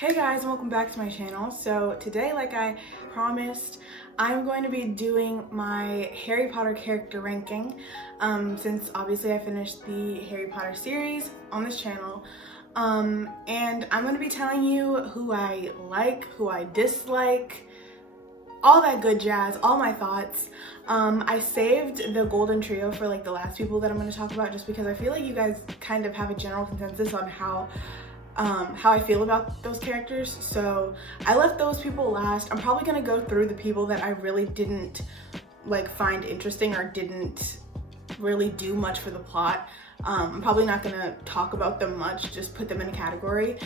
Hey guys, welcome back to my channel. So today, like I promised, I'm going to be doing my Harry Potter character ranking since obviously I finished the Harry Potter series on this channel. And I'm going to be telling you who I like, who I dislike, all that good jazz, all my thoughts. I saved the golden trio for like the last people that I'm going to talk about just because I feel like you guys kind of have a general consensus on how I feel about those characters, so I left those people last. I'm probably gonna go through the people that I really didn't like find interesting or didn't really do much for the plot. I'm probably not gonna talk about them much, just put them in a category.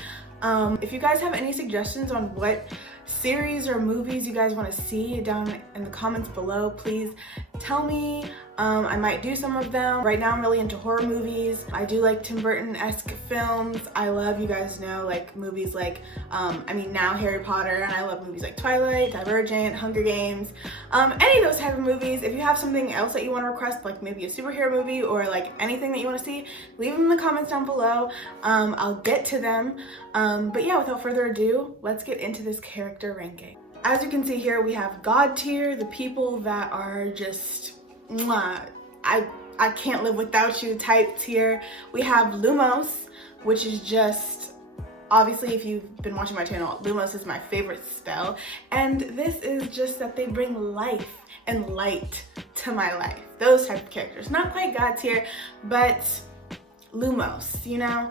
If you guys have any suggestions on what series or movies you guys want to see down in the comments below, please tell me. I might do some of them. Right now I'm really into horror movies. I do like Tim Burton-esque films. I love, you guys know, like movies like now Harry Potter, and I love movies like Twilight, Divergent, Hunger Games, any of those type of movies. If you have something else that you want to request, like maybe a superhero movie or like anything that you want to see, leave them in the comments down below. I'll get to them. But yeah, without further ado, let's get into this character ranking. As you can see here, we have God tier, the people that are just mwah, I can't live without you type tier. We have Lumos, which is just, obviously if you've been watching my channel, Lumos is my favorite spell, and this is just that they bring life and light to my life. Those type of characters, not quite God tier, but Lumos, you know?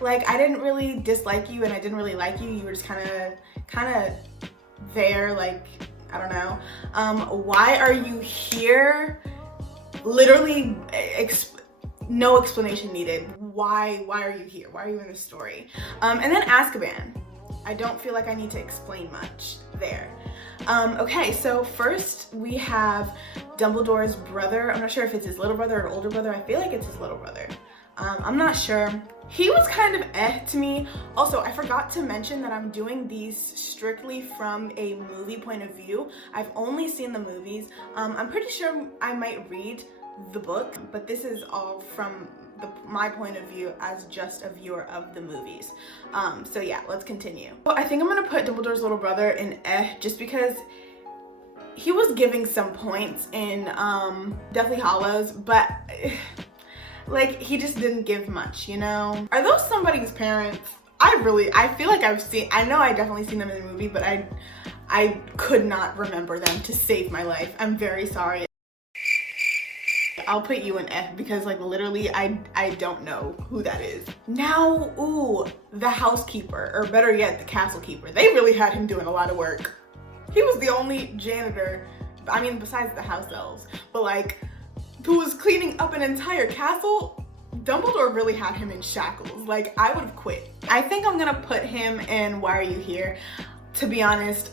Like I didn't really dislike you and I didn't really like you. You were just kind of there, like, I don't know. Why are you here? Literally, no explanation needed. Why are you here? Why are you in this story? And then Azkaban. I don't feel like I need to explain much there. Okay, so first we have Dumbledore's brother. I'm not sure if it's his little brother or older brother. I feel like it's his little brother. I'm not sure. He was kind of to me. Also, I forgot to mention that I'm doing these strictly from a movie point of view. I've only seen the movies. I'm pretty sure I might read the book, but this is all from my point of view as just a viewer of the movies. So yeah, let's continue. Well, I think I'm gonna put Dumbledore's little brother in just because he was giving some points in Deathly Hallows, but like he just didn't give much, you know? Are those somebody's parents? I feel like I know I definitely seen them in the movie, but I could not remember them to save my life. I'm very sorry. I'll put you in F because like literally I don't know who that is. Now, ooh, the housekeeper, or better yet, the castle keeper. They really had him doing a lot of work. He was the only janitor, I mean, besides the house elves, but like, who was cleaning up an entire castle. Dumbledore really had him in shackles. Like, I would have quit. I think I'm gonna put him in Why Are You Here? To be honest,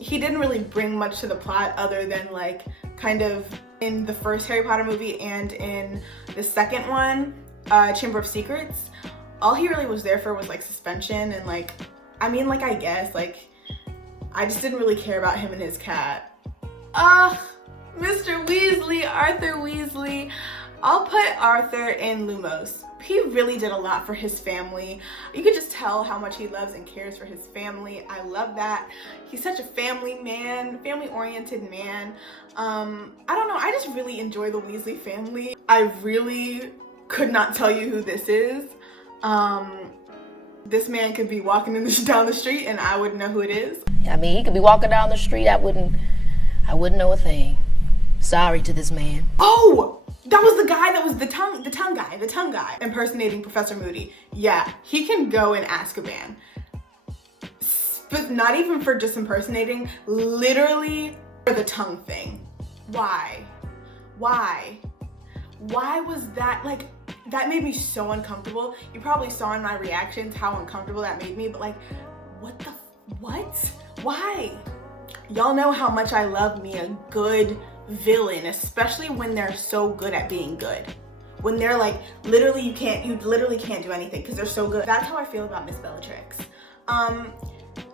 he didn't really bring much to the plot other than like kind of in the first Harry Potter movie and in the second one, Chamber of Secrets. All he really was there for was like suspension and like, I mean, like I guess like, I just didn't really care about him and his cat. Mr. Weasley, Arthur Weasley. I'll put Arthur in Lumos. He really did a lot for his family. You could just tell how much he loves and cares for his family. I love that. He's such a family man, family-oriented man. I don't know, I just really enjoy the Weasley family. I really could not tell you who this is. This man could be walking down the street and I wouldn't know who it is. I mean, he could be walking down the street, I wouldn't know a thing. Sorry to this man. Oh, that was the guy that was the tongue guy impersonating Professor Moody. Yeah, he can go in Azkaban. But not even for just impersonating, literally for the tongue thing. Why was that, like, that made me so uncomfortable. You probably saw in my reactions how uncomfortable that made me, but like, what? Why? Y'all know how much I love me a good villain, especially when they're so good at being good. When they're like, you literally can't do anything because they're so good. That's how I feel about Miss Bellatrix.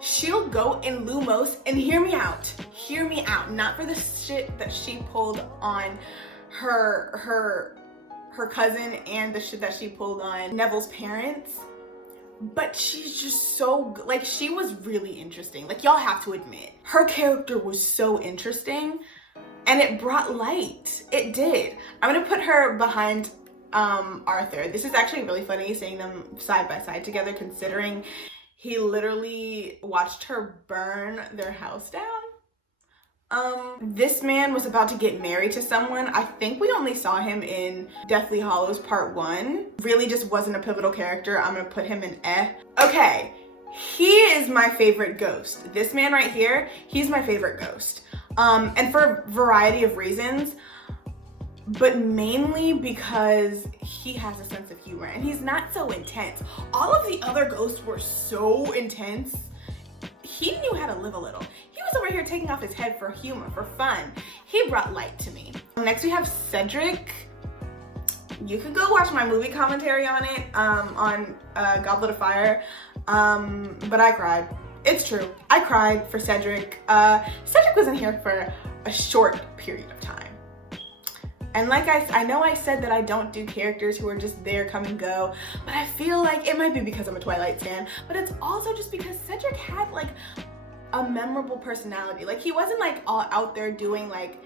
She'll go in Lumos, and hear me out, not for the shit that she pulled on her cousin and the shit that she pulled on Neville's parents, but she's just so good. Like, she was really interesting. Like, y'all have to admit, her character was so interesting, and it brought light. It did. I'm gonna put her behind Arthur. This is actually really funny seeing them side by side together, considering he literally watched her burn their house down. This man was about to get married to someone. I think we only saw him in Deathly Hallows Part 1. Really just wasn't a pivotal character. I'm gonna put him in eh. Okay, he is my favorite ghost. This man right here, he's my favorite ghost. And for a variety of reasons, but mainly because he has a sense of humor and he's not so intense. All of the other ghosts were so intense. He knew how to live a little. He was over here taking off his head for humor, for fun. He brought light to me. Next we have Cedric. You can go watch my movie commentary on it, on Goblet of Fire, but I cried. It's true, I cried for Cedric. Cedric wasn't here for a short period of time. And like I know I said that I don't do characters who are just there, come and go, but I feel like it might be because I'm a Twilight stan, but it's also just because Cedric had like a memorable personality. Like, he wasn't like all out there doing like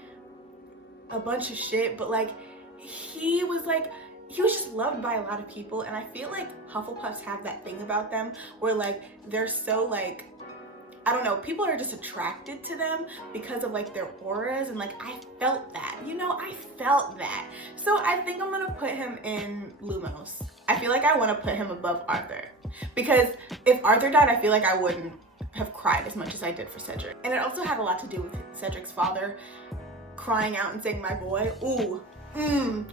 a bunch of shit, but like he was just loved by a lot of people. And I feel like Hufflepuffs have that thing about them where like they're so like, I don't know, people are just attracted to them because of like their auras, and like I felt that, you know, I felt that. So I think I'm gonna put him in Lumos. I feel like I want to put him above Arthur, because if Arthur died, I feel like I wouldn't have cried as much as I did for Cedric. And it also had a lot to do with Cedric's father crying out and saying, "My boy." Ooh,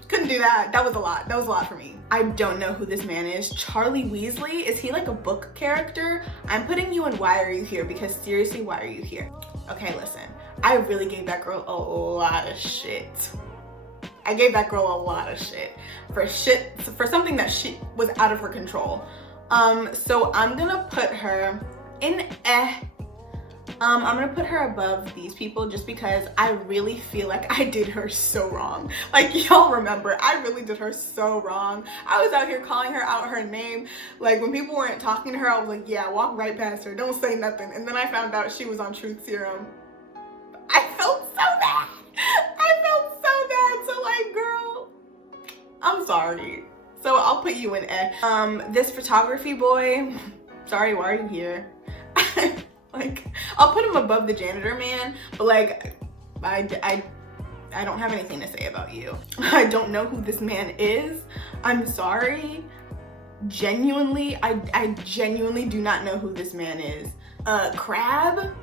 couldn't do that. That was a lot. That was a lot for me. I don't know who this man is. Charlie Weasley, is he like a book character? I'm putting you in why are you here, because seriously, why are you here? Okay, listen, I really gave that girl a lot of shit. I gave that girl a lot of shit for something that she was out of her control. So I'm gonna put her in eh. I'm gonna put her above these people just because I really feel like I did her so wrong. Like, y'all remember, I really did her so wrong. I was out here calling her out her name. Like, when people weren't talking to her, I was like, yeah, walk right past her, don't say nothing. And then I found out she was on Truth Serum. I felt so bad. I felt so bad. So like, girl, I'm sorry. So I'll put you in eh. This photography boy, sorry, why are you here? Like, I'll put him above the janitor man, but like, I don't have anything to say about you. I don't know who this man is. I'm sorry. Genuinely, I genuinely do not know who this man is. Crab?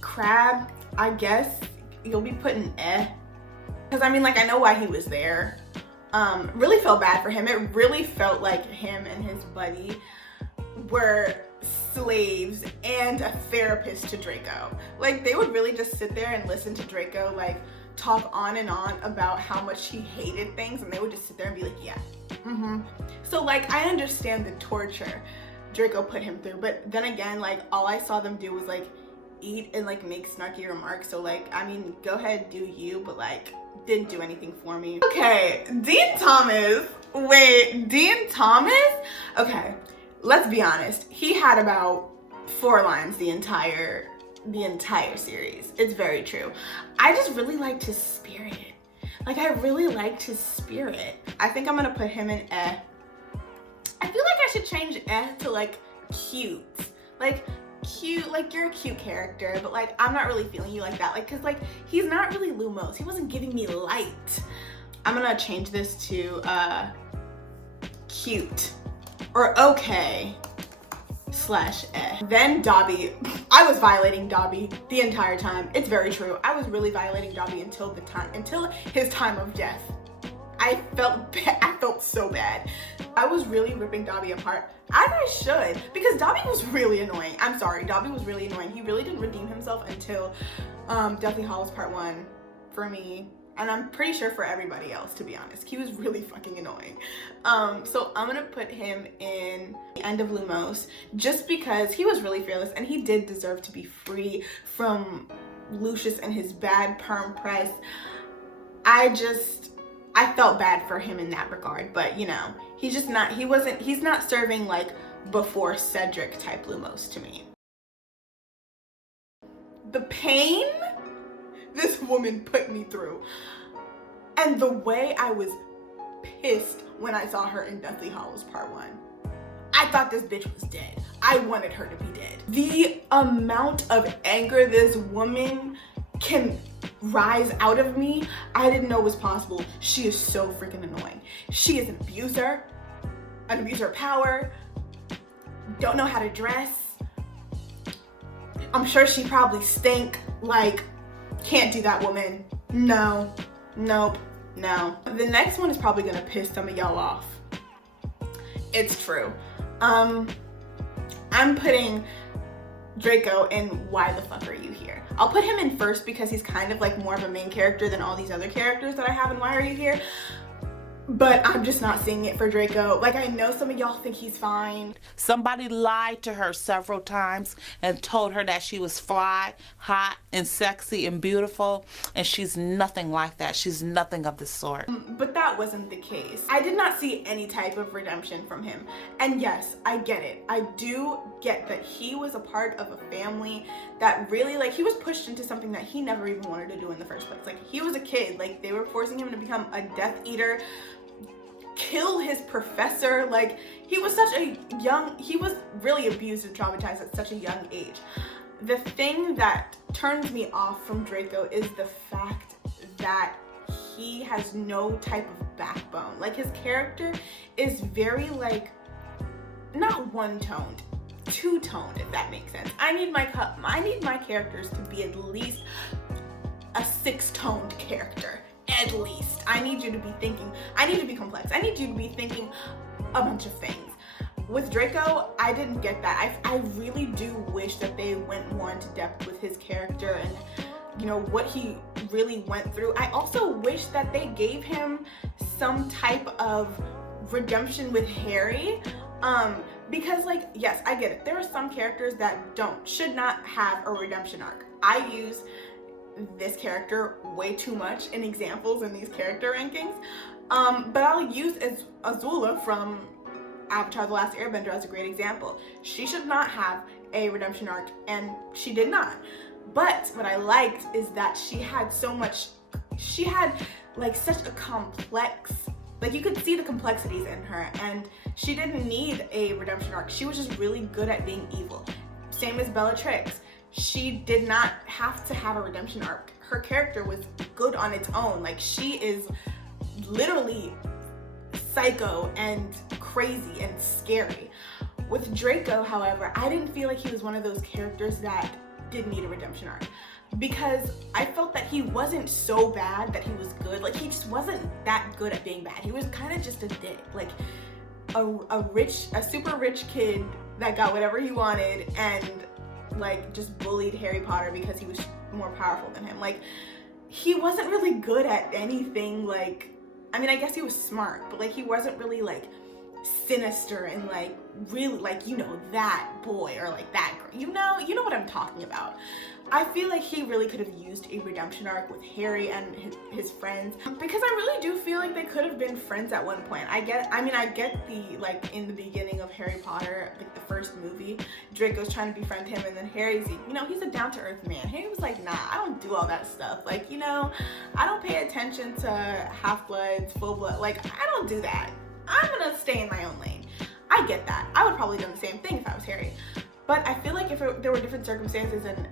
Crab, I guess you'll be putting eh. Because I mean, like, I know why he was there. Really felt bad for him. It really felt like him and his buddy were slaves and a therapist to Draco. Like, they would really just sit there and listen to Draco like talk on and on about how much he hated things, and they would just sit there and be like, yeah, So like, I understand the torture Draco put him through, but then again, like, all I saw them do was like eat and like make snarky remarks. So like, I mean, go ahead, do you, but like, didn't do anything for me. Okay, Dean Thomas. Wait, Dean Thomas? Okay, let's be honest. He had about 4 lines the entire series. It's very true. I just really liked his spirit. Like, I really liked his spirit. I think I'm gonna put him in eh. I feel like I should change eh to like cute. Like, cute, like, you're a cute character, but like, I'm not really feeling you like that. Like, cause like, he's not really Lumos. He wasn't giving me light. I'm gonna change this to cute or okay / eh. Then Dobby. I was violating Dobby the entire time. It's very true. I was really violating Dobby until his time of death. I felt so bad. I was really ripping Dobby apart, as I should, because Dobby was really annoying. I'm sorry, Dobby was really annoying. He really didn't redeem himself until Deathly Hallows Part 1 for me, and I'm pretty sure for everybody else, to be honest. He was really fucking annoying. So I'm gonna put him in the end of Lumos just because he was really fearless and he did deserve to be free from Lucius and his bad perm press. I I felt bad for him in that regard, but you know, he's not serving like before Cedric type Lumos to me. The pain this woman put me through, and the way I was pissed when I saw her in Deathly Hallows Part 1. I thought this bitch was dead. I wanted her to be dead. The amount of anger this woman can rise out of me, I didn't know was possible. She is so freaking annoying. She is an abuser of power, don't know how to dress. I'm sure she probably stink. Like, can't do that, woman. No, nope, no. The next one is probably gonna piss some of y'all off. It's true. I'm putting Draco in Why the Fuck Are You Here? I'll put him in first because he's kind of like more of a main character than all these other characters that I have in Why Are You Here? But I'm just not seeing it for Draco. Like, I know some of y'all think he's fine. Somebody lied to her several times and told her that she was fly, hot, and sexy and beautiful, and she's nothing like that. She's nothing of the sort. But that wasn't the case. I did not see any type of redemption from him. And yes, I get it. I do get that he was a part of a family that really, like, he was pushed into something that he never even wanted to do in the first place. Like, he was a kid. Like, they were forcing him to become a Death Eater, kill his professor. Like, he was really abused and traumatized at such a young age. The thing that turns me off from Draco is the fact that he has no type of backbone. Like, his character is very, like, not one-toned, two-toned, if that makes sense. I need my characters to be at least a six-toned character. At least. I need you to be thinking, I need to be complex. I need you to be thinking a bunch of things. With Draco, I didn't get that. I really do wish that they went more into depth with his character and, you know, what he really went through. I also wish that they gave him some type of redemption with Harry. Because, like, yes, I get it. There are some characters that should not have a redemption arc. I use this character way too much in examples in these character rankings, but I'll use Azula from Avatar: The Last Airbender as a great example. She should not have a redemption arc, and she did not. But what I liked is that she had like such a complex, like, you could see the complexities in her, and she didn't need a redemption arc. She was just really good at being evil. Same as Bellatrix. She did not have to have a redemption arc. Her character was good on its own. Like, she is literally psycho and crazy and scary. With Draco, however, I didn't feel like he was one of those characters that did need a redemption arc, because I felt that he wasn't so bad that he was good. Like, he just wasn't that good at being bad. He was kind of just a dick. Like, a super rich kid that got whatever he wanted and, like, just bullied Harry Potter because he was more powerful than him. Like, he wasn't really good at anything. Like, I mean, I guess he was smart, but, like, he wasn't really, like, sinister and, like, really, like, you know, that boy or, like, that girl. You know what I'm talking about. I feel like he really could have used a redemption arc with Harry and his friends, because I really do feel like they could have been friends at one point. I get the, like, in the beginning of Harry Potter, like the first movie, Draco's trying to befriend him, and then Harry's, you know, he's a down-to-earth man. Harry was like, nah, I don't do all that stuff. Like, you know, I don't pay attention to half-bloods, full-blood. Like, I don't do that. I'm gonna stay in my own lane. I get that. I would probably do the same thing if I was Harry. But I feel like if there were different circumstances, and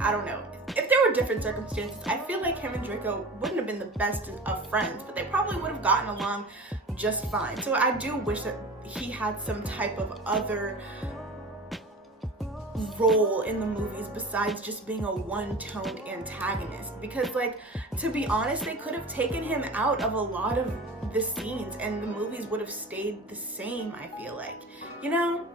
I don't know, if there were different circumstances, I feel like him and Draco wouldn't have been the best of friends, but they probably would have gotten along just fine. So I do wish that he had some type of other role in the movies besides just being a one-toned antagonist, because, like, to be honest, they could have taken him out of a lot of the scenes and the movies would have stayed the same, I feel like, you know?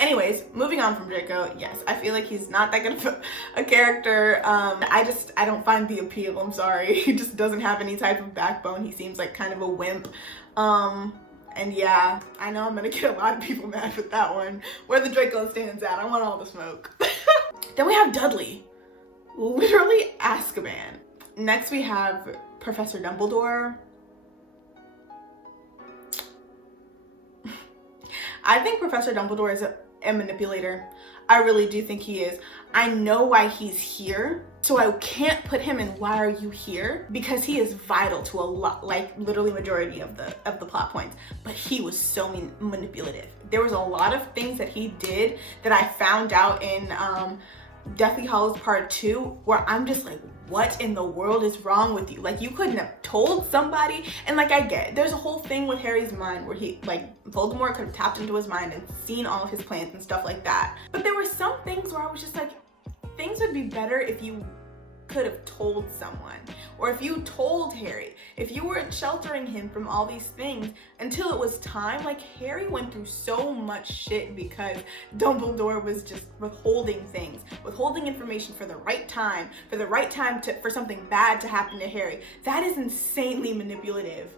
Anyways, moving on from Draco, yes, I feel like he's not that good of a character. I don't find the appeal, I'm sorry. He just doesn't have any type of backbone. He seems like kind of a wimp. And yeah, I know I'm gonna get a lot of people mad with that one. Where the Draco stands at, I want all the smoke. Then we have Dudley, literally Azkaban. Next we have Professor Dumbledore. I think Professor Dumbledore is a manipulator. I really do think he is. I know why he's here, so I can't put him in why are you here, because he is vital to a lot, like literally majority of the plot points, but he was so manipulative. There was a lot of things that he did that I found out in Deathly Hallows Part 2 where I'm just like, what in the world is wrong with you? Like, you couldn't have told somebody. And like, I get it. There's a whole thing with Harry's mind where he, like, Voldemort could have tapped into his mind and seen all of his plans and stuff like that. But there were some things where I was just like, things would be better if you could have told someone, or if you told Harry, if you weren't sheltering him from all these things until it was time. Like, Harry went through so much shit because Dumbledore was just withholding things, withholding information for the right time, for something bad to happen to Harry. That is insanely manipulative.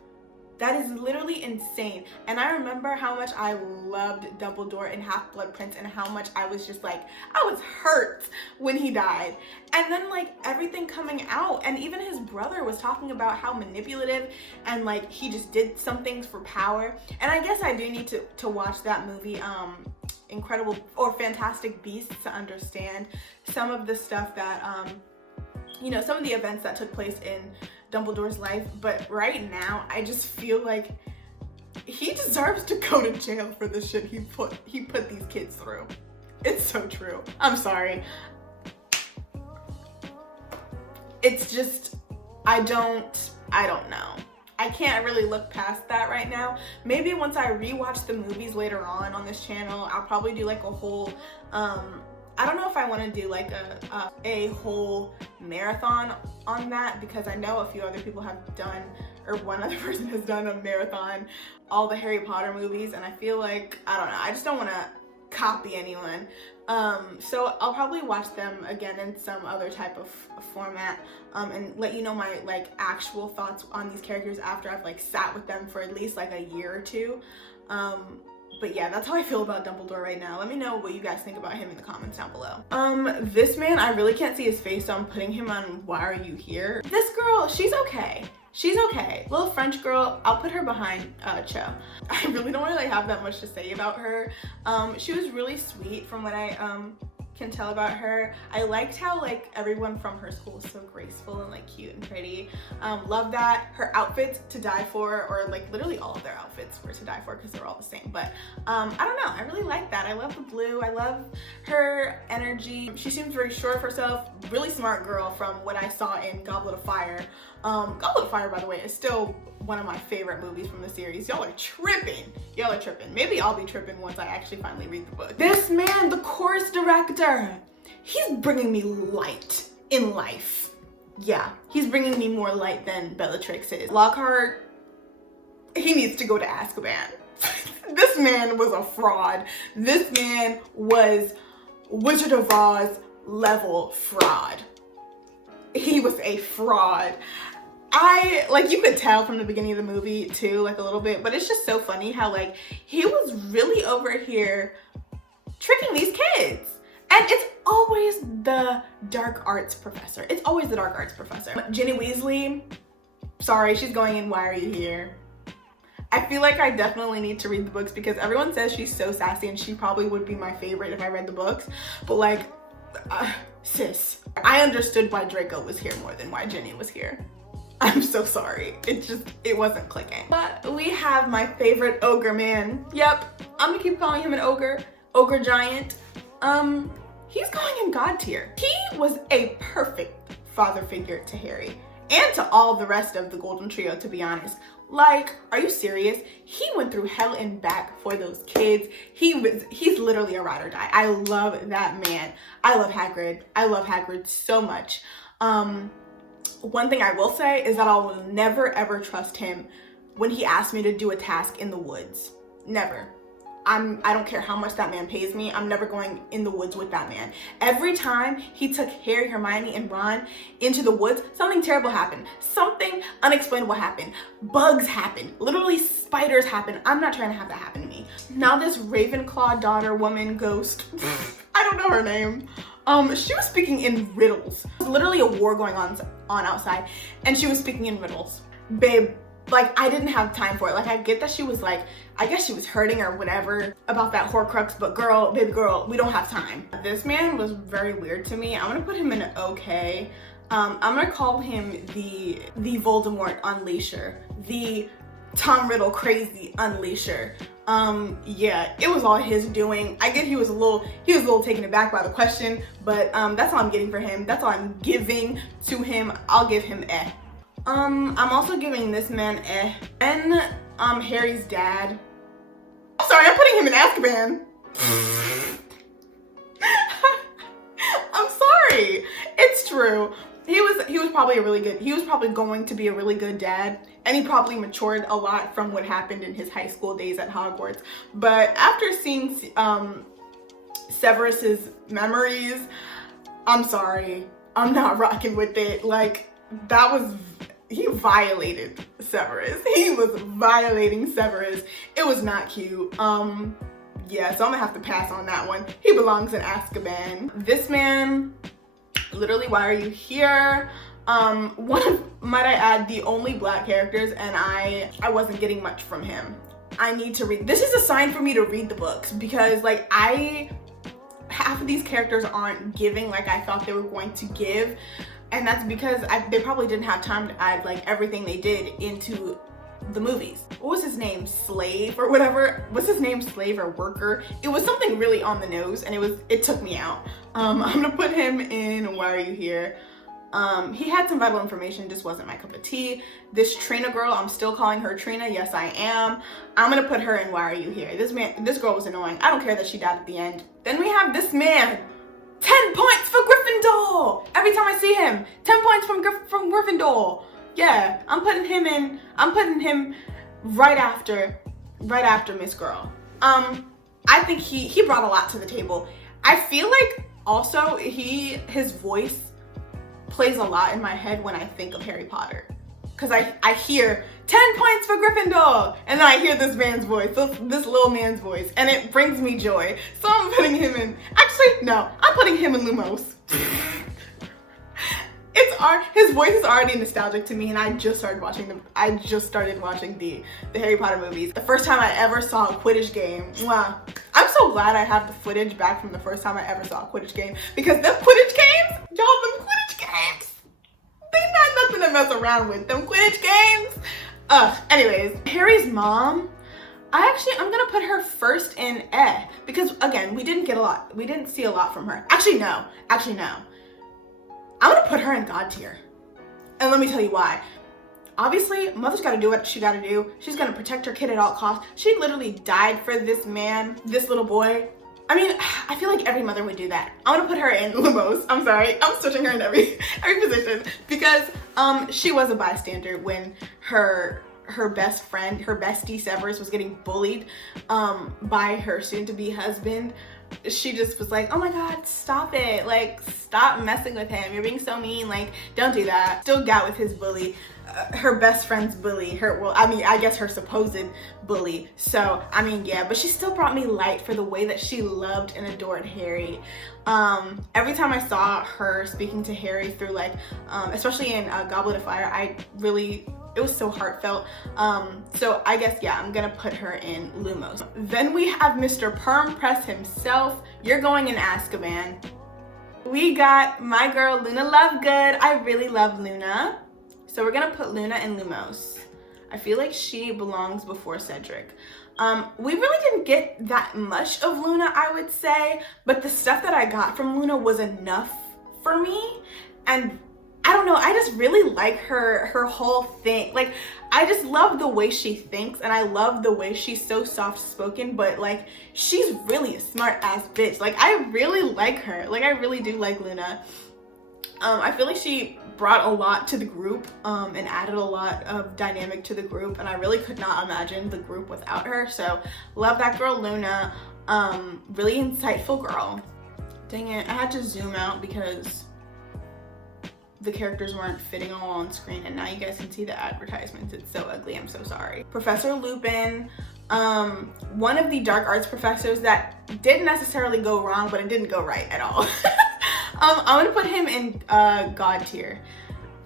That is literally insane. And I remember how much I loved Dumbledore in Half-Blood Prince and how much I was just like, I was hurt when he died. And then like everything coming out, and even his brother was talking about how manipulative and like he just did some things for power. And I guess I do need to watch that movie, Incredible or Fantastic Beasts, to understand some of the stuff that, you know, some of the events that took place in Dumbledore's life. But right now, I just feel like he deserves to go to jail for the shit he put these kids through. It's so true. I'm sorry. It's just, I don't know. I can't really look past that right now. Maybe once I rewatch the movies later on this channel, I'll probably do like a whole, I don't know if I want to do like a whole marathon on that, because I know a few other people have done, or one other person has done a marathon, all the Harry Potter movies, and I feel like, I don't know, I just don't want to copy anyone. So I'll probably watch them again in some other type of format, and let you know my like actual thoughts on these characters after I've like sat with them for at least like a year or two. But yeah, that's how I feel about Dumbledore right now. Let me know what you guys think about him in the comments down below. This man, I really can't see his face, so I'm putting him on Why Are You Here? This girl, she's okay. She's okay. Little French girl, I'll put her behind Cho. I really don't really have that much to say about her. She was really sweet from what I can tell about her. I liked how like everyone from her school was so graceful and like cute and pretty. Love that. Her outfits to die for, or like literally all of their outfits were to die for because they're all the same. But I don't know, I really like that. I love the blue. I love her energy. She seems very sure of herself. Really smart girl from what I saw in Goblet of Fire. Goblet of Fire, by the way, is still one of my favorite movies from the series. Y'all are tripping. Y'all are tripping. Maybe I'll be tripping once I actually finally read the book. This man, the course director, he's bringing me light in life. Yeah, he's bringing me more light than Bellatrix is. Lockhart, he needs to go to Azkaban. This man was a fraud. This man was Wizard of Oz level fraud. He was a fraud. Like, you could tell from the beginning of the movie too, like a little bit, but it's just so funny how like he was really over here tricking these kids. And it's always the dark arts professor. It's always the dark arts professor. Ginny Weasley, sorry, she's going in Why Are You Here? I feel like I definitely need to read the books because everyone says she's so sassy and she probably would be my favorite if I read the books. But like, sis, I understood why Draco was here more than why Ginny was here. I'm so sorry. It wasn't clicking. But we have my favorite ogre man. Yep, I'm gonna keep calling him an ogre. Ogre giant. He's going in God tier. He was a perfect father figure to Harry and to all the rest of the Golden Trio, to be honest. Like, are you serious? He went through hell and back for those kids. He's literally a ride or die. I love that man. I love Hagrid. I love Hagrid so much. One thing I will say is that I will never ever trust him when he asks me to do a task in the woods. Never. I don't care how much that man pays me. I'm never going in the woods with that man. Every time he took Harry, Hermione, and Ron into the woods, something terrible happened. Something unexplainable happened. Bugs happened. Literally spiders happened. I'm not trying to have that happen to me. Now this Ravenclaw daughter woman ghost, I don't know her name. She was speaking in riddles. There was literally a war going on outside, and she was speaking in riddles. Babe, like, I didn't have time for it. Like, I get that she was like, I guess she was hurting or whatever about that Horcrux, but girl, baby girl, we don't have time. This man was very weird to me. I'm gonna put him in an okay. I'm gonna call him the Voldemort Unleasher, the Tom Riddle crazy Unleasher. Yeah, it was all his doing. I get he was a little taken aback by the question, but that's all I'm getting for him. That's all I'm giving to him. I'll give him eh. I'm also giving this man eh. And Harry's dad. I'm sorry, I'm putting him in Azkaban. I'm sorry. It's true. He was probably going to be a really good dad, and he probably matured a lot from what happened in his high school days at Hogwarts. But after seeing Severus's memories, I'm sorry, I'm not rocking with it. Like, he violated Severus. He was violating Severus. It was not cute. Yeah, so I'm gonna have to pass on that one. He belongs in Azkaban. This man, literally, why are you here? One of, might I add, the only black characters, and I wasn't getting much from him. I need to read. This is a sign for me to read the books, because like half of these characters aren't giving like I thought they were going to give, and that's because they probably didn't have time to add like everything they did into the movies. What was his name? Slave or whatever? What's his name? Slave or worker? It was something really on the nose, and it took me out. I'm gonna put him in Why Are You Here? He had some vital information, just wasn't my cup of tea. This Trina girl, I'm still calling her Trina. Yes, I am. I'm gonna put her in Why Are You Here? This girl was annoying. I don't care that she died at the end. Then we have this man. 10 points for Gryffindor! Every time I see him, 10 points from Gryffindor. Yeah, I'm putting him right after Miss Girl. I think he brought a lot to the table. I feel like also his voice plays a lot in my head when I think of Harry Potter. Cause I hear 10 points for Gryffindor, and then I hear this man's voice, this little man's voice, and it brings me joy. So I'm putting him in, actually, no, I'm putting him in Lumos. His voice is already nostalgic to me, and I just started watching the Harry Potter movies. The first time I ever saw a Quidditch game. Wow. I'm so glad I have the footage back from the first time I ever saw a Quidditch game, because them Quidditch games, them Quidditch games, they not nothing to mess around with. Them Quidditch games. Anyways, Harry's mom, I'm gonna put her first in eh, because again, we didn't see a lot from her. Actually no. I'm gonna put her in God tier. And let me tell you why. Obviously, mother's gotta do what she gotta do. She's gonna protect her kid at all costs. She literally died for this man, this little boy. I mean, I feel like every mother would do that. I'm gonna put her in Lumos. I'm sorry, I'm switching her in every position, because she was a bystander when her best friend, her bestie Severus, was getting bullied by her soon-to-be husband. She just was like, oh my god, stop it, like stop messing with him, you're being so mean, like don't do that. Still got with his bully, her best friend's bully, I guess her supposed bully. So I mean, yeah, but she still brought me light for the way that she loved and adored Harry. Every time I saw her speaking to Harry through like especially in Goblet of Fire, it was so heartfelt. So I guess, yeah, I'm gonna put her in Lumos. Then we have Mr. Perm Press himself. You're going in Azkaban. We got my girl Luna Lovegood. I really love Luna. So we're gonna put Luna in Lumos. I feel like she belongs before Cedric. We really didn't get that much of Luna, I would say, but the stuff that I got from Luna was enough for me. And I don't know, I just really like her whole thing. Like, I just love the way she thinks, and I love the way she's so soft-spoken, but like, she's really a smart-ass bitch. Like, I really like her. Like, I really do like Luna. I feel like she brought a lot to the group and added a lot of dynamic to the group, and I really could not imagine the group without her. So, love that girl, Luna. Really insightful girl. Dang it, I had to zoom out because the characters weren't fitting all on screen, and now you guys can see the advertisements. It's so ugly, I'm so sorry. Professor Lupin, one of the dark arts professors that didn't necessarily go wrong, but it didn't go right at all. I'm gonna put him in God tier.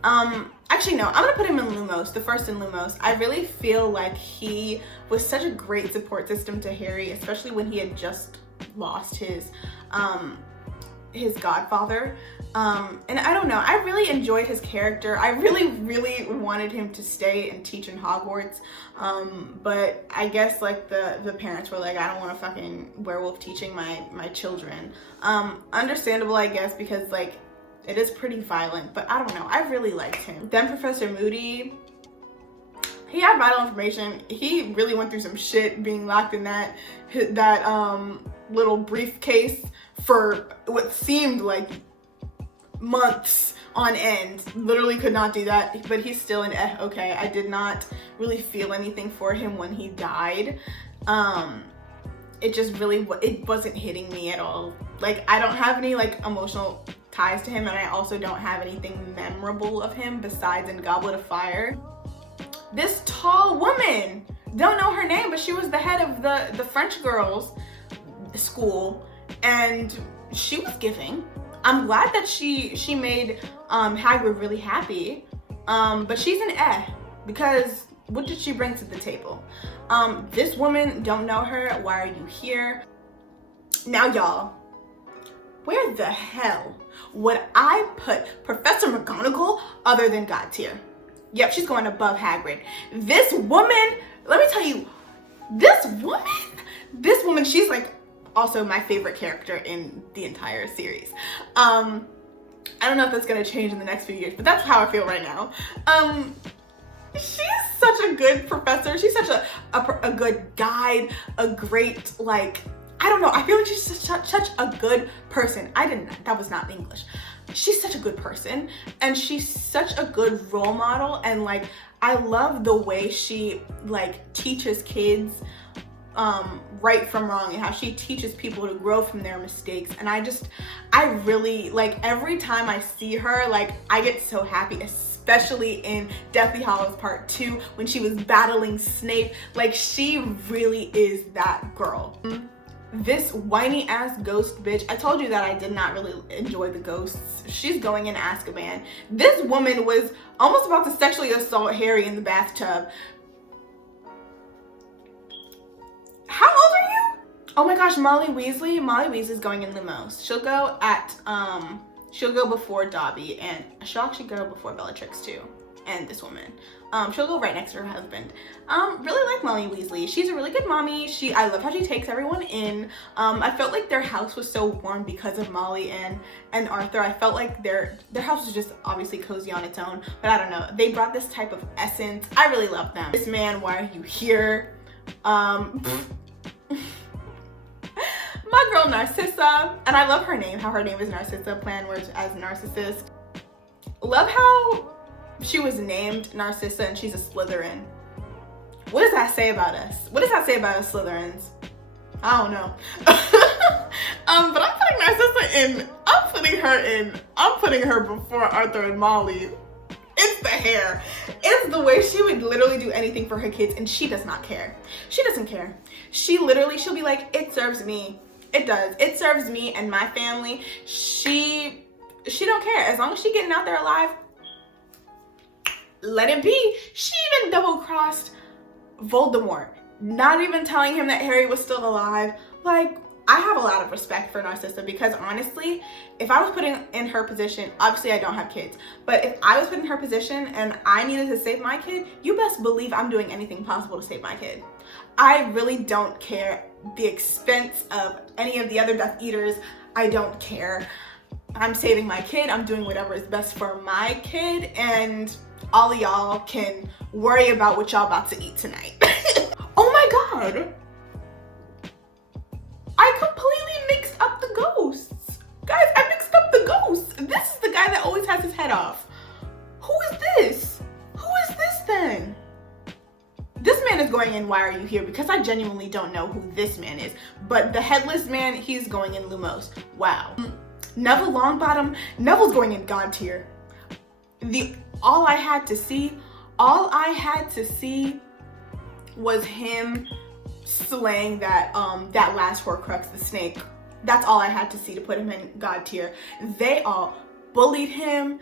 Actually no, I'm gonna put him in Lumos, the first in Lumos. I really feel like he was such a great support system to Harry, especially when he had just lost his godfather. And I don't know, I really enjoyed his character. I really wanted him to stay and teach in Hogwarts. But I guess like the parents were like, I don't want a fucking werewolf teaching my children. Understandable, I guess, because like it is pretty violent, but I don't know, I really liked him. Then Professor Moody, he had vital information. He really went through some shit being locked in that little briefcase for what seemed like months on end. Literally could not do that, but he's still an okay. I did not really feel anything for him when he died. It just really, it wasn't hitting me at all. Like, I don't have any like emotional ties to him, and I also don't have anything memorable of him besides in Goblet of Fire. This tall woman, don't know her name, but she was the head of the French girls school, and she was giving. I'm glad that she made Hagrid really happy, but she's an because what did she bring to the table? This woman, don't know her. Why are you here? Now y'all, where the hell would I put Professor Mcgonagall other than God tier? Yep, she's going above Hagrid. This woman, let me tell you, this woman, she's like also my favorite character in the entire series. I don't know if that's gonna change in the next few years, but that's how I feel right now. She's such a good professor. She's such a good guide, a great, like, I don't know, I feel like she's such a good person. That was not English. She's such a good person, and she's such a good role model, and like, I love the way she like teaches kids right from wrong, and how she teaches people to grow from their mistakes. And I really, like, every time I see her, like, I get so happy, especially in Deathly Hallows Part 2 when she was battling Snape. Like, she really is that girl. This whiny ass ghost bitch, I told you that I did not really enjoy the ghosts. She's going in Azkaban. This woman was almost about to sexually assault Harry in the bathtub. How old are you? Oh my gosh, Molly Weasley. Molly Weasley's going in Lumos. She'll go before Dobby, and she'll actually go before Bellatrix too. And this woman. She'll go right next to her husband. Really like Molly Weasley. She's a really good mommy. I love how she takes everyone in. I felt like their house was so warm because of Molly and Arthur. I felt like their house was just obviously cozy on its own, but I don't know. They brought this type of essence. I really love them. This man, why are you here? My girl Narcissa, and I love her name, how her name is Narcissa, plan words as narcissist. Love how she was named Narcissa and she's a Slytherin. What does that say about us? What does that say about us Slytherins? I don't know. But I'm putting Narcissa in, I'm putting her before Arthur and Molly. It's the hair. It's the way she would literally do anything for her kids, and she does not care. She doesn't care. She'll be like, it serves me. It does. It serves me and my family. She don't care. As long as she's getting out there alive, let it be. She even double-crossed Voldemort, not even telling him that Harry was still alive. Like, I have a lot of respect for Narcissa, because honestly, if I was put in her position, obviously I don't have kids, but if I was put in her position and I needed to save my kid, you best believe I'm doing anything possible to save my kid. I really don't care the expense of any of the other Death Eaters. I don't care. I'm saving my kid. I'm doing whatever is best for my kid, and all of y'all can worry about what y'all about to eat tonight. Oh my God. I completely mixed up the ghosts. Guys, I mixed up the ghosts. This is the guy that always has his head off. Who is this? Who is this then? This man is going in Why Are You Here? Because I genuinely don't know who this man is. But the headless man, he's going in Lumos. Wow. Neville Longbottom, Neville's going in God tier. All I had to see was him slaying that last Horcrux, the snake. That's all I had to see to put him in God tier. They all bullied him.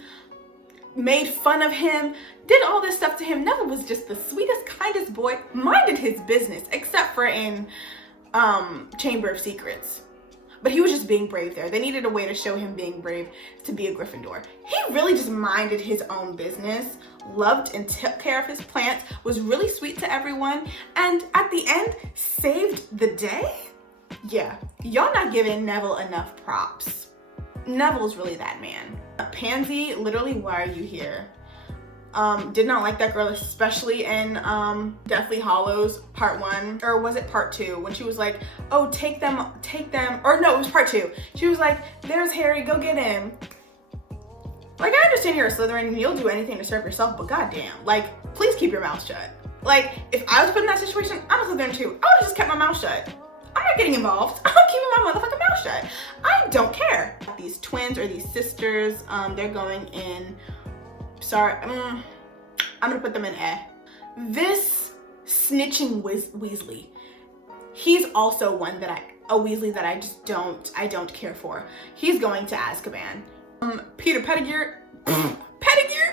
made fun of him, did all this stuff to him. Neville was just the sweetest, kindest boy, minded his business, except for in Chamber of Secrets. But he was just being brave there. They needed a way to show him being brave to be a Gryffindor. He really just minded his own business, loved and took care of his plants, was really sweet to everyone, and at the end, saved the day? Yeah, y'all not giving Neville enough props. Neville's really that man. Pansy, literally, why are you here? Did not like that girl, especially in Deathly Hallows Part 1, or was it Part 2, when she was like, oh, take them, or no, it was Part 2. She was like, there's Harry, go get him. Like, I understand you're a Slytherin and you'll do anything to serve yourself, but goddamn, like, please keep your mouth shut. Like, if I was put in that situation, I'm a Slytherin too. I would have just kept my mouth shut. I'm not getting involved. I'm keeping my motherfucking mouth shut. I don't care. These twins or these sisters, they're going in, sorry, I'm gonna put them in This snitching Weasley, he's also one that a Weasley that I just don't care for. He's going to Azkaban. Peter Pettigrew, pedicure.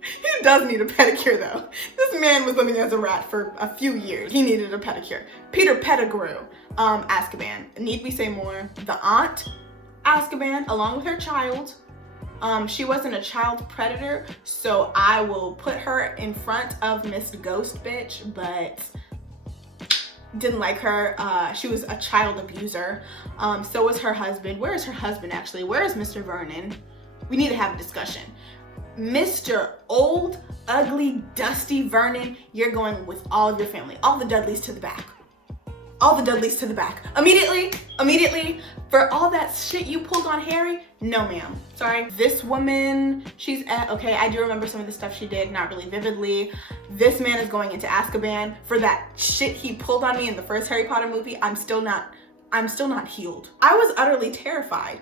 He does need a pedicure though. This man was living as a rat for a few years. He needed a pedicure. Peter Pettigrew, Azkaban. Need we say more? The aunt, Azkaban, along with her child. She wasn't a child predator, so I will put her in front of Miss Ghost Bitch, but didn't like her. She was a child abuser. So was her husband. Where is her husband actually? Where is Mr. Vernon? We need to have a discussion. Mr. Old, ugly, dusty Vernon, you're going with all of your family. All the Dudleys to the back. All the Dudleys to the back. Immediately, for all that shit you pulled on Harry, no ma'am. Sorry. This woman, she's okay, I do remember some of the stuff she did, not really vividly. This man is going into Azkaban for that shit he pulled on me in the first Harry Potter movie. I'm still not healed. I was utterly terrified.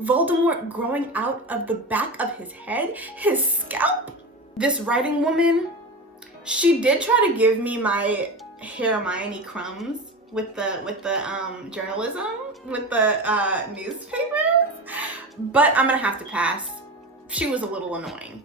Voldemort growing out of the back of his head, his scalp. This writing woman, she did try to give me my Hermione crumbs with the journalism, with the newspapers, but I'm gonna have to pass. She was a little annoying.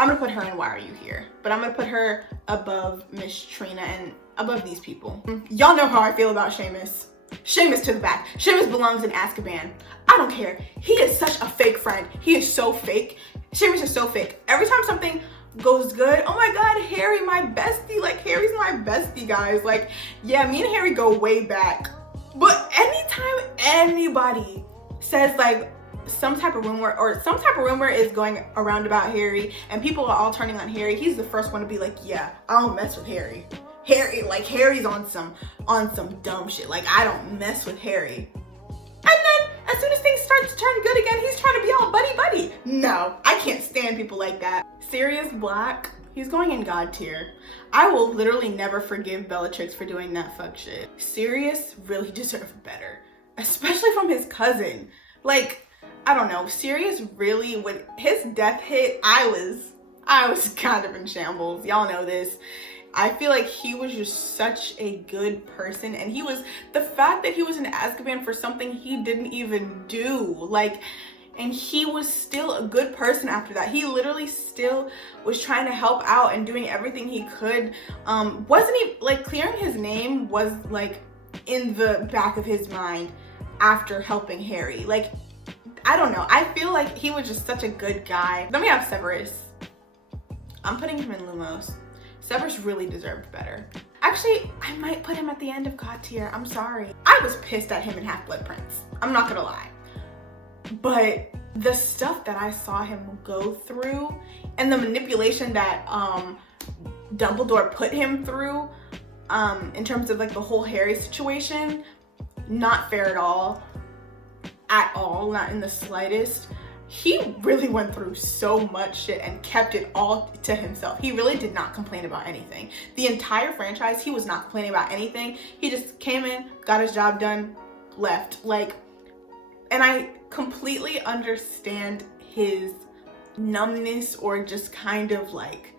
I'm gonna put her in Why Are You Here? But I'm gonna put her above Miss Trina and above these people. Y'all know how I feel about Seamus. Seamus to the back. Seamus belongs in Azkaban. I don't care. He is such a fake friend. He is so fake. Seamus is so fake. Every time something goes good, oh my god, Harry, my bestie. Like, Harry's my bestie, guys. Like, yeah, me and Harry go way back. But anytime anybody says like some type of rumor is going around about Harry and people are all turning on Harry, he's the first one to be like, yeah, I don't mess with Harry. Harry's on some dumb shit. Like, I don't mess with Harry. And then as soon as things start to turn good again, he's trying to be all buddy. No, I can't stand people like that. Sirius Black, he's going in God tier. I will literally never forgive Bellatrix for doing that fuck shit. Sirius really deserved better, especially from his cousin. Like, I don't know, Sirius really, when his death hit, I was kind of in shambles. Y'all know this. I feel like he was just such a good person, and the fact that he was in Azkaban for something he didn't even do, like, and he was still a good person after that. He literally still was trying to help out and doing everything he could. Wasn't he, like, clearing his name was like in the back of his mind after helping Harry. Like, I don't know, I feel like he was just such a good guy. Then we have Severus. I'm putting him in Lumos. Severus really deserved better. Actually, I might put him at the end of God tier. I'm sorry. I was pissed at him in Half-Blood Prince. I'm not gonna lie. But the stuff that I saw him go through and the manipulation that Dumbledore put him through in terms of like the whole Harry situation, not fair at all. At all, not in the slightest. He really went through so much shit and kept it all to himself. He really did not complain about anything. The entire franchise, he was not complaining about anything. He just came in, got his job done, left. Like, and I completely understand his numbness or just kind of like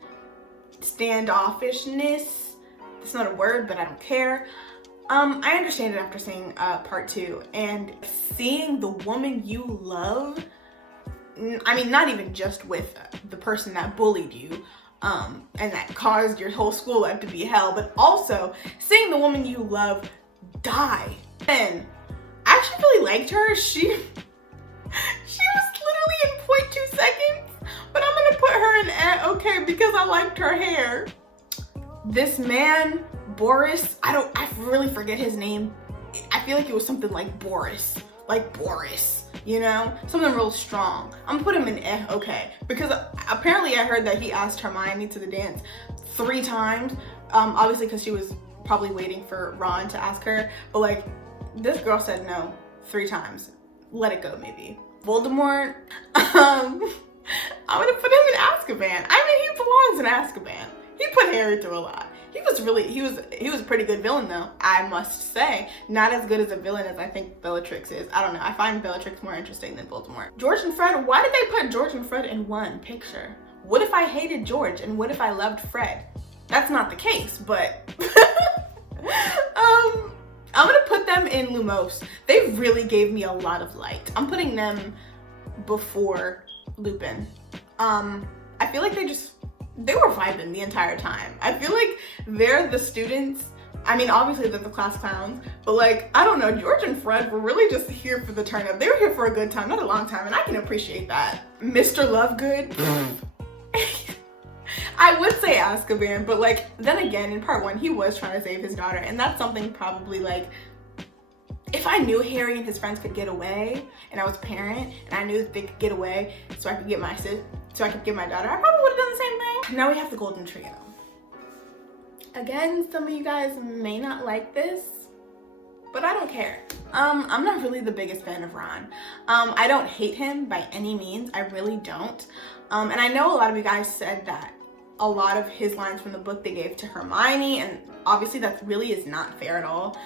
standoffishness. That's not a word, but I don't care. I understand it after seeing part 2 and seeing the woman you love I mean, not even just with the person that bullied you, and that caused your whole school life to be hell, but also seeing the woman you love die. And I actually really liked her. She was literally in 0.2 seconds, but I'm gonna put her in okay because I liked her hair. This man, Boris, I really forget his name. I feel like it was something like Boris, you know, something real strong. I'm gonna put him in okay because apparently I heard that he asked Hermione to the dance 3 times. Obviously because she was probably waiting for Ron to ask her, but like this girl said no 3 times. Let it go, maybe. Voldemort, I'm gonna put him in Azkaban. I mean, he belongs in Azkaban. He put Harry through a lot. He was a pretty good villain though, I must say. Not as good as a villain as I think Bellatrix is. I don't know, I find Bellatrix more interesting than Voldemort. George and Fred, why did they put George and Fred in one picture? What if I hated George and what if I loved Fred? That's not the case, but I'm gonna put them in Lumos. They really gave me a lot of light. I'm putting them before Lupin. I feel like they were vibing the entire time. I feel like they're the students. I mean, obviously they're the class clowns, but like, I don't know, George and Fred were really just here for the turn up. They were here for a good time, not a long time, and I can appreciate that. Mr. Lovegood. I would say Azkaban, but like, then again, in part 1, he was trying to save his daughter, and that's something probably like, if I knew Harry and his friends could get away, and I was a parent, and I knew that they could get away, so I could get my daughter, I probably would have done the same thing. Now we have the Golden Trio. Again, some of you guys may not like this, but I don't care. I'm not really the biggest fan of Ron. I don't hate him by any means, I really don't. And I know a lot of you guys said that a lot of his lines from the book they gave to Hermione, and obviously that really is not fair at all,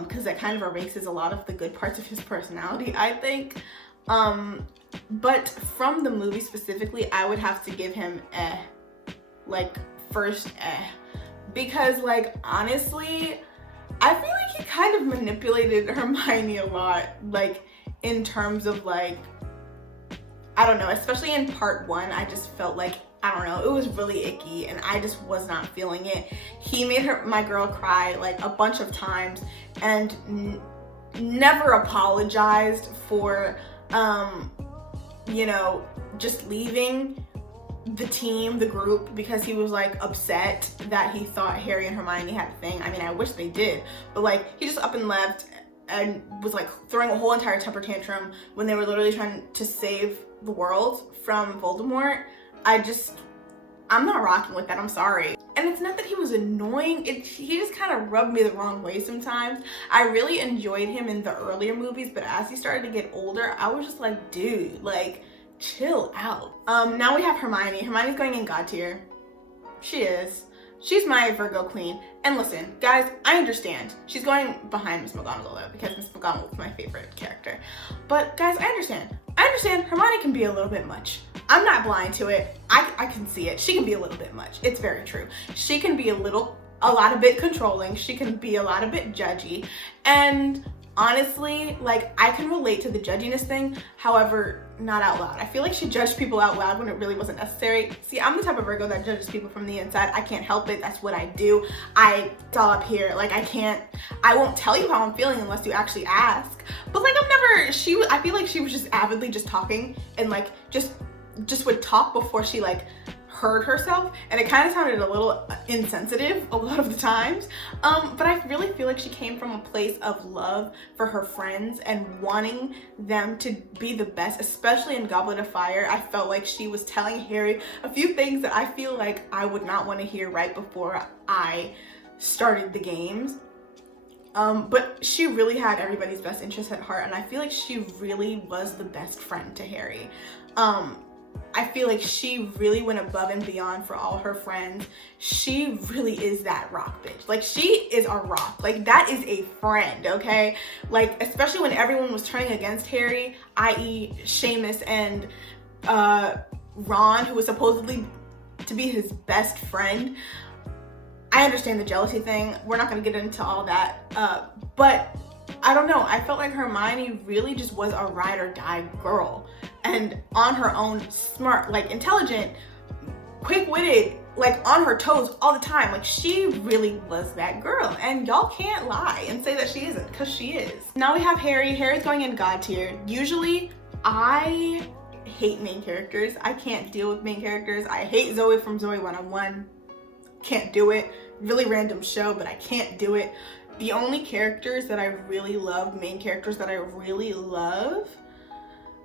because that kind of erases a lot of the good parts of his personality, I think. But from the movie specifically, I would have to give him like first because like honestly, I feel like he kind of manipulated Hermione a lot, like in terms of like, I don't know, especially in part 1, I just felt like, I don't know, it was really icky and I just was not feeling it. He made my girl cry like a bunch of times and never apologized for, you know, just leaving the team, the group, because he was like upset that he thought Harry and Hermione had a thing. I mean, I wish they did, but like he just up and left and was like throwing a whole entire temper tantrum when they were literally trying to save the world from Voldemort. I'm not rocking with that, I'm sorry. And it's not that he was annoying, he just kind of rubbed me the wrong way sometimes. I really enjoyed him in the earlier movies, but as he started to get older, I was just like, dude, like, chill out. Now we have Hermione. Hermione's going in God tier. She is. She's my Virgo queen. And listen, guys, I understand. She's going behind Miss Mcgonagall though, because Miss Mcgonagall is my favorite character. But guys, I understand. Hermione can be a little bit much. I'm not blind to it. I can see it. She can be a little bit much. It's very true. She can be a lot a bit controlling. She can be a lot a bit judgy. And honestly, like, I can relate to the judginess thing, however, not out loud. I feel like she judged people out loud when it really wasn't necessary. See, I'm the type of Virgo that judges people from the inside. I can't help it. That's what I do. It's all up here. Like, I won't tell you how I'm feeling unless you actually ask. But like, I feel like she was just avidly just talking and like, just would talk before she like heard herself, and it kind of sounded a little insensitive a lot of the times, but I really feel like she came from a place of love for her friends and wanting them to be the best, especially in Goblet of Fire. I felt like she was telling Harry a few things that I feel like I would not want to hear right before I started the games. But she really had everybody's best interest at heart, and I feel like she really was the best friend to Harry. I feel like she really went above and beyond for all her friends. She really is that rock bitch. Like, she is a rock. Like, that is a friend, okay? Like, especially when everyone was turning against Harry, i.e. Seamus and Ron, who was supposedly to be his best friend. I understand the jealousy thing. We're not going to get into all that. But I don't know, I felt like Hermione really just was a ride or die girl, and on her own, smart, like intelligent, quick-witted, like on her toes all the time. Like she really was that girl, and y'all can't lie and say that she isn't, because she is. Now we have Harry. Harry's going in God tier. Usually I hate main characters. I can't deal with main characters. I hate Zoe from Zoe 101. Can't do it. Really random show, but I can't do it. The only characters that I really love, main characters that I really love,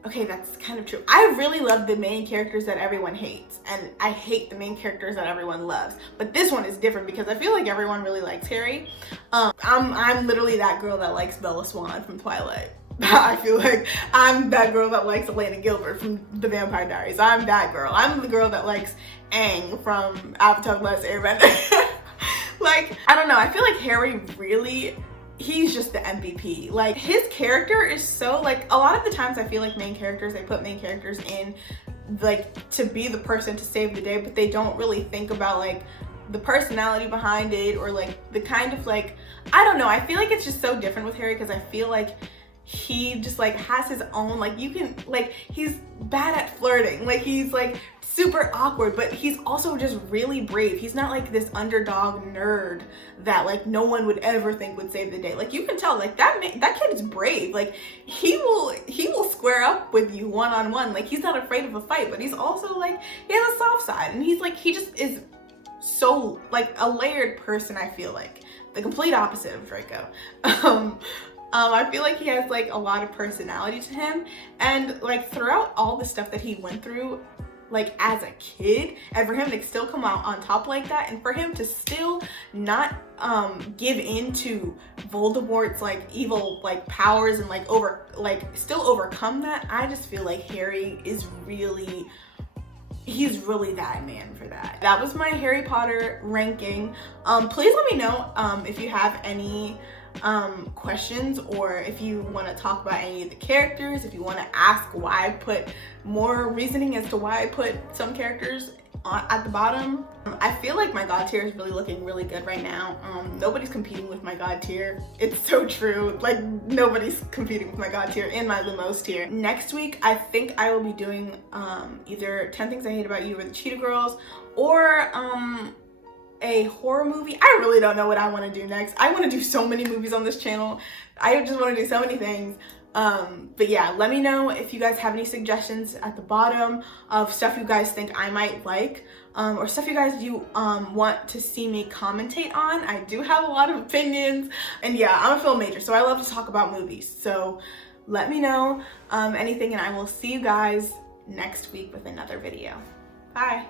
okay, that's kind of true. I really love the main characters that everyone hates, and I hate the main characters that everyone loves. But this one is different because I feel like everyone really likes Harry. I'm literally that girl that likes Bella Swan from Twilight. I feel like I'm that girl that likes Elena Gilbert from The Vampire Diaries. I'm that girl. I'm the girl that likes Aang from Avatar: The Last Airbender. Like, I don't know, I feel like Harry really, he's just the MVP. Like, his character is so, like, a lot of the times I feel like main characters, they put main characters in, like, to be the person to save the day, but they don't really think about, like, the personality behind it, or, like, the kind of, like, I don't know, I feel like it's just so different with Harry, because I feel like he just, like, has his own, like, you can, like, he's bad at flirting, like, he's, like, super awkward, but he's also just really brave. He's not like this underdog nerd that like no one would ever think would save the day. Like you can tell, like that kid is brave. Like he will square up with you one-on-one. Like he's not afraid of a fight, but he's also like, he has a soft side, and he's like, he just is so like a layered person. I feel like the complete opposite of Draco. I feel like he has like a lot of personality to him, and like throughout all the stuff that he went through, like as a kid, and for him to still come out on top like that, and for him to still not give in to Voldemort's like evil like powers, and like still overcome that, I just feel like Harry is really, he's really that man for that. That was my Harry Potter ranking. Please let me know if you have any questions, or if you want to talk about any of the characters, if you want to ask why I put more reasoning as to why I put some characters at the bottom. I feel like my God tier is really looking really good right now. Nobody's competing with my God tier. It's so true. Like nobody's competing with my God tier and my Lumos tier. Next week, I think I will be doing either 10 Things I Hate About You or the Cheetah Girls, or a horror movie. I really don't know what I want to do next. I want to do so many movies on this channel. I just want to do so many things. But yeah, let me know if you guys have any suggestions at the bottom of stuff you guys think I might like, or stuff you guys do want to see me commentate on. I do have a lot of opinions, and yeah, I'm a film major, so I love to talk about movies. So let me know anything, and I will see you guys next week with another video. Bye.